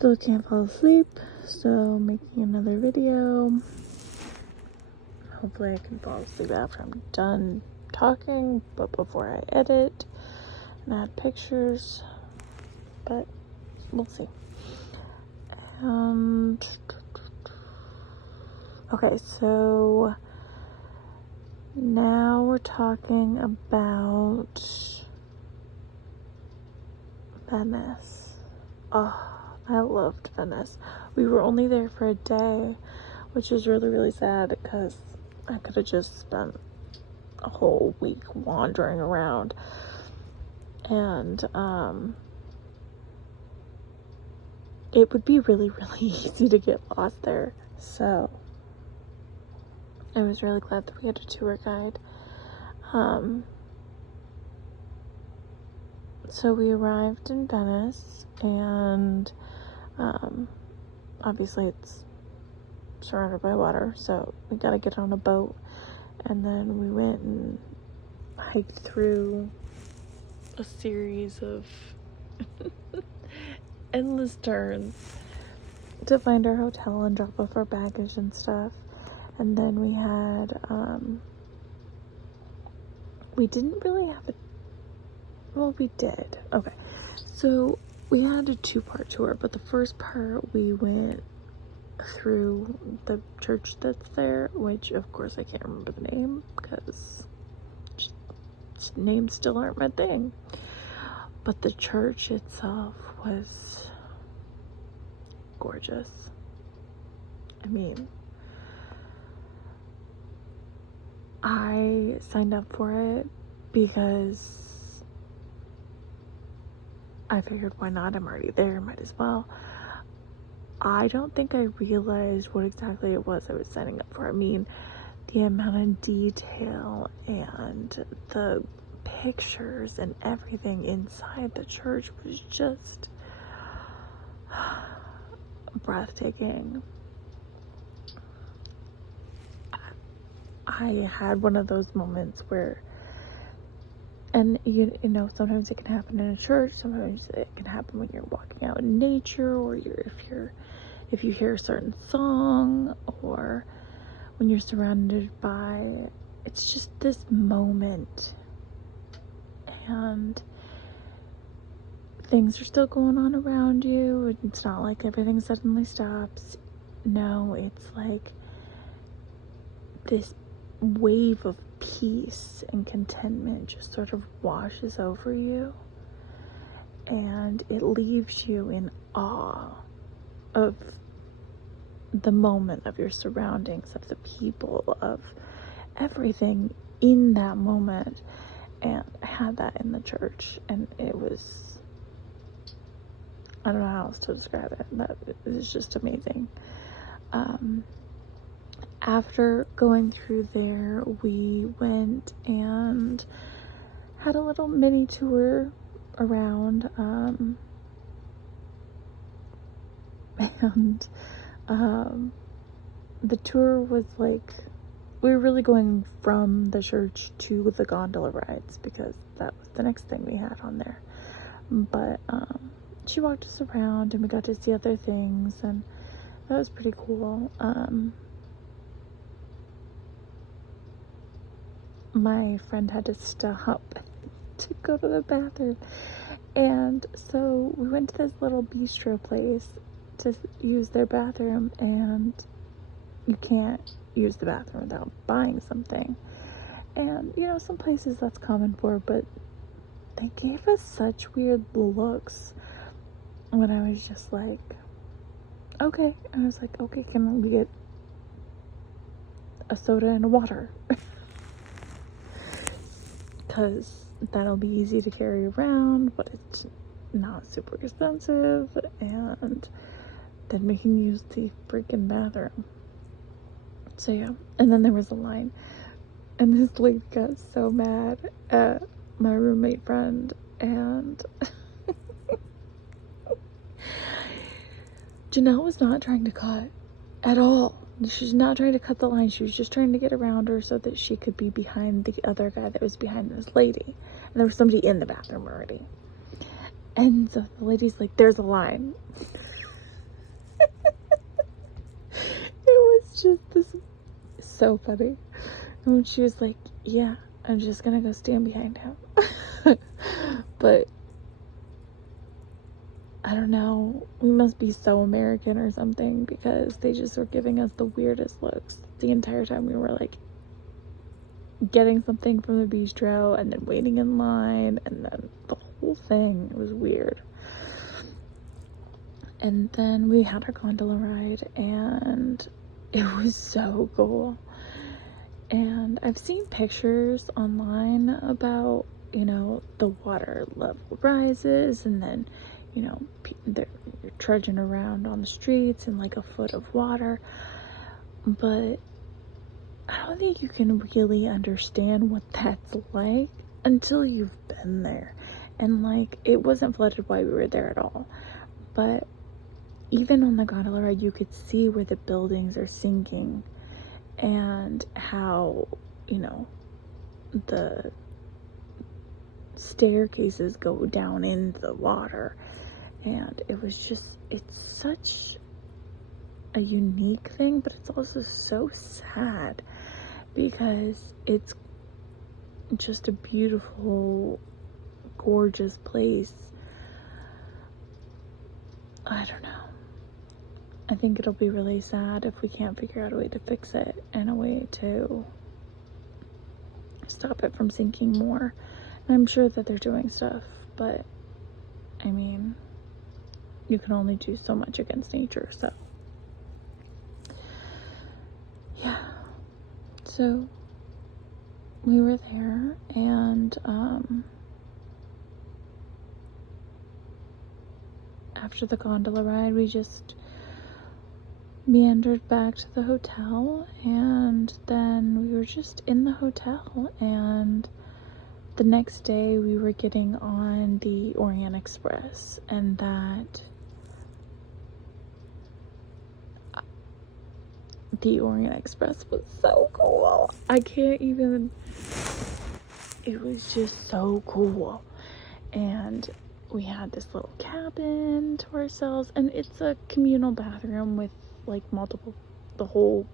Still can't fall asleep, so making another video. Hopefully I can fall asleep after I'm done talking, but before I edit and add pictures, but we'll see. And okay, so now we're talking about Venice. Oh, I loved Venice. We were only there for a day, which was really, really sad because I could have just spent a whole week wandering around. And it would be really, really easy to get lost there. So I was really glad that we had a tour guide. So we arrived in Venice, and obviously it's surrounded by water, so we gotta get on a boat. And then we went and hiked through a series of endless turns to find our hotel and drop off our baggage and stuff. And then we had we didn't really have a, well, we did. Okay, so we had a 2-part tour, but the first part we went through the church that's there, which of course I can't remember the name because names still aren't my thing. But the church itself was gorgeous. I mean, I signed up for it because I figured, why not? I'm already there, might as well. I don't think I realized what exactly it was I was signing up for. I mean, the amount of detail and the pictures and everything inside the church was just breathtaking. I had one of those moments where, and you know, sometimes it can happen in a church, sometimes it can happen when you're walking out in nature, or if you hear a certain song, or when you're surrounded by, it's just this moment and things are still going on around you. It's not like everything suddenly stops. No, it's like this wave of peace and contentment just sort of washes over you, and it leaves you in awe of the moment, of your surroundings, of the people, of everything in that moment. And I had that in the church, and it was, I don't know how else to describe it. That is just amazing. After going through there, we went and had a little mini tour around, and the tour was like, we were really going from the church to the gondola rides because that was the next thing we had on there. But she walked us around and we got to see other things, and that was pretty cool. My friend had to stop to go to the bathroom, and so we went to this little bistro place to use their bathroom, and you can't use the bathroom without buying something. And you know, some places that's common for, but they gave us such weird looks when I was just like, okay. I was like, okay, can we get a soda and a water? Because that'll be easy to carry around, but it's not super expensive, and then we can use the freaking bathroom. So yeah, and then there was a line, and this lady got so mad at my roommate friend, and Janelle was not trying to cut at all. She's not trying to cut the line. She was just trying to get around her so that she could be behind the other guy that was behind this lady. And there was somebody in the bathroom already. And so the lady's like, there's a line. was just this so funny. And when she was like, yeah, I'm just gonna go stand behind him. But I don't know, we must be so American or something, because they just were giving us the weirdest looks the entire time we were like getting something from the bistro and then waiting in line, and then the whole thing. It was weird. And then we had our gondola ride, and it was so cool. And I've seen pictures online about, you know, the water level rises, and then, you know, you're trudging around on the streets in like a foot of water. But I don't think you can really understand what that's like until you've been there. And like, it wasn't flooded while we were there at all. But even on the gondola ride, you could see where the buildings are sinking, and how, you know, the staircases go down in the water. And it was just, it's such a unique thing, but it's also so sad, because it's just a beautiful, gorgeous place. I don't know. I think it'll be really sad if we can't figure out a way to fix it, and a way to stop it from sinking more. And I'm sure that they're doing stuff, but I mean, you can only do so much against nature. So yeah, so we were there, and after the gondola ride, we just meandered back to the hotel, and then we were just in the hotel. And the next day we were getting on the Orient Express, and the Orient Express was so cool. I can't even, it was just so cool. And we had this little cabin to ourselves, and it's a communal bathroom with like multiple, the whole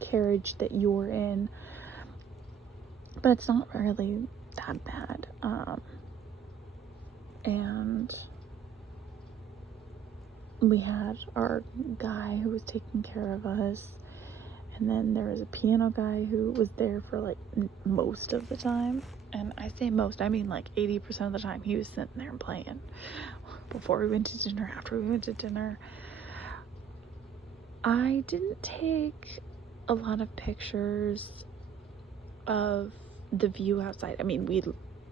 carriage that you're in, but it's not really that bad. And we had our guy who was taking care of us, and then there was a piano guy who was there for like most of the time. And I say most, I mean like 80% of the time he was sitting there and playing. Before we went to dinner, after we went to dinner. I didn't take a lot of pictures of the view outside. I mean,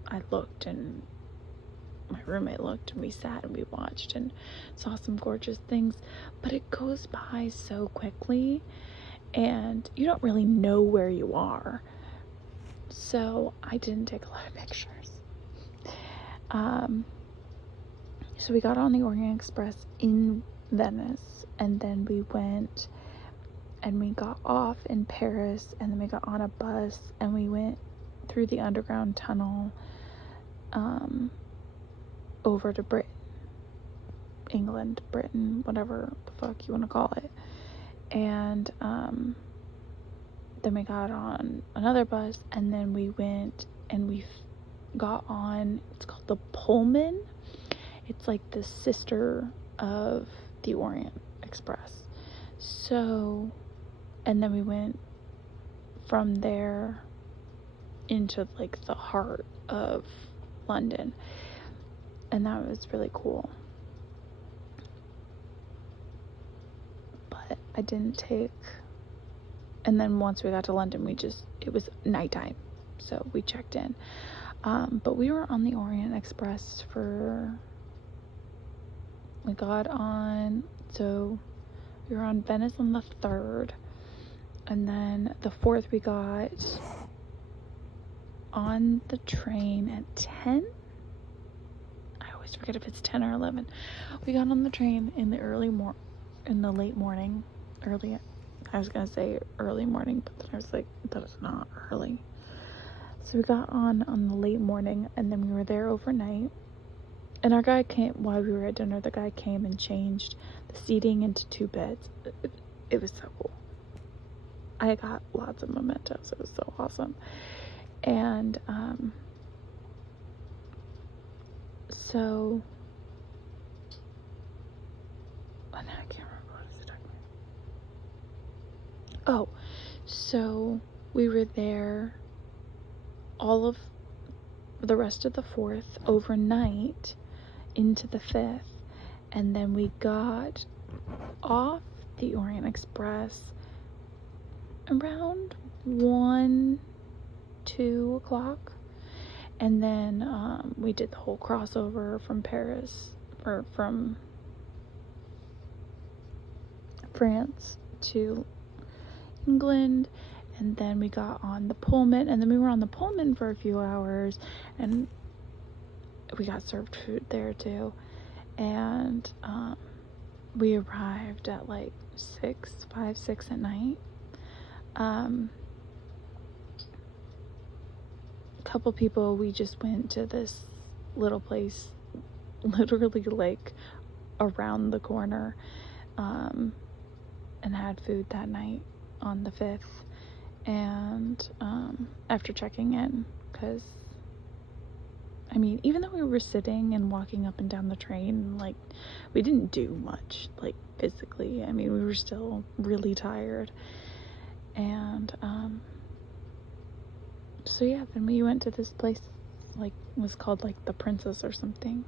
I looked, and my roommate looked, and we sat and we watched and saw some gorgeous things, but it goes by so quickly, and you don't really know where you are. So I didn't take a lot of pictures. So we got on the Orient Express in Venice, and then we went and we got off in Paris, and then we got on a bus and we went through the underground tunnel over to England, Britain, whatever the fuck you want to call it. And then we got on another bus, and then we went and we got on, it's called the Pullman. It's like the sister of the Orient Express. So, and then we went from there into like the heart of London, and that was really cool. But I didn't take, and then once we got to London, it was nighttime, so we checked in. But we were on the Orient Express we got on, so we were on Venice on the 3rd, and then the 4th we got on the train at 10. I always forget if it's 10 or 11. We got on the train in the late morning. I was gonna say early morning, but then I was like, that was not early. So we got on the late morning, and then we were there overnight. And our guy came, while we were at dinner, the guy came and changed the seating into 2 beds. It was so cool. I got lots of mementos. It was so awesome. And so I can't remember what I was talking about. Oh, so we were there all of the rest of the 4th, overnight into the 5th, and then we got off the Orient Express around 1-2 o'clock, and then we did the whole crossover from Paris, or from France to England, and then we got on the Pullman, and then we were on the Pullman for a few hours, and we got served food there too, and we arrived at like 6 at night. A couple people, we just went to this little place literally like around the corner, and had food that night on the 5th, and after checking in, because I mean, even though we were sitting and walking up and down the train, like, we didn't do much, like, physically. I mean, we were still really tired. And so yeah, then we went to this place, like, was called like the Princess or something.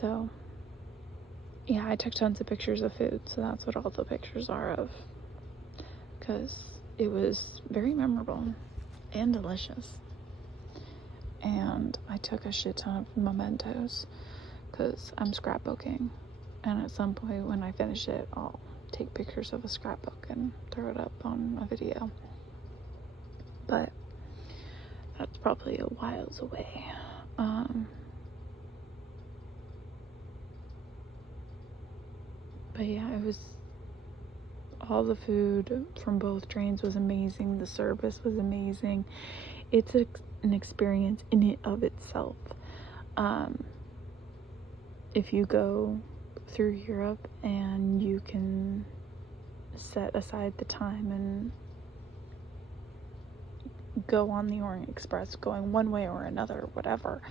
So yeah, I took tons of pictures of food, so that's what all the pictures are of, because it was very memorable and delicious. And I took a shit ton of mementos because I'm scrapbooking, and at some point when I finish it, I'll take pictures of a scrapbook and throw it up on a video, but that's probably a whiles away. But yeah, it was, all the food from both trains was amazing. The service was amazing. It's an experience in it of itself. If you go through Europe and you can set aside the time and go on the Orient Express, going one way or another, whatever,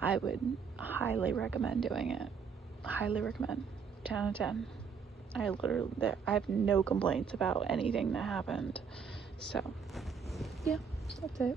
I would highly recommend doing it. Highly recommend. 10 out of 10. I have no complaints about anything that happened. So yeah, that's it.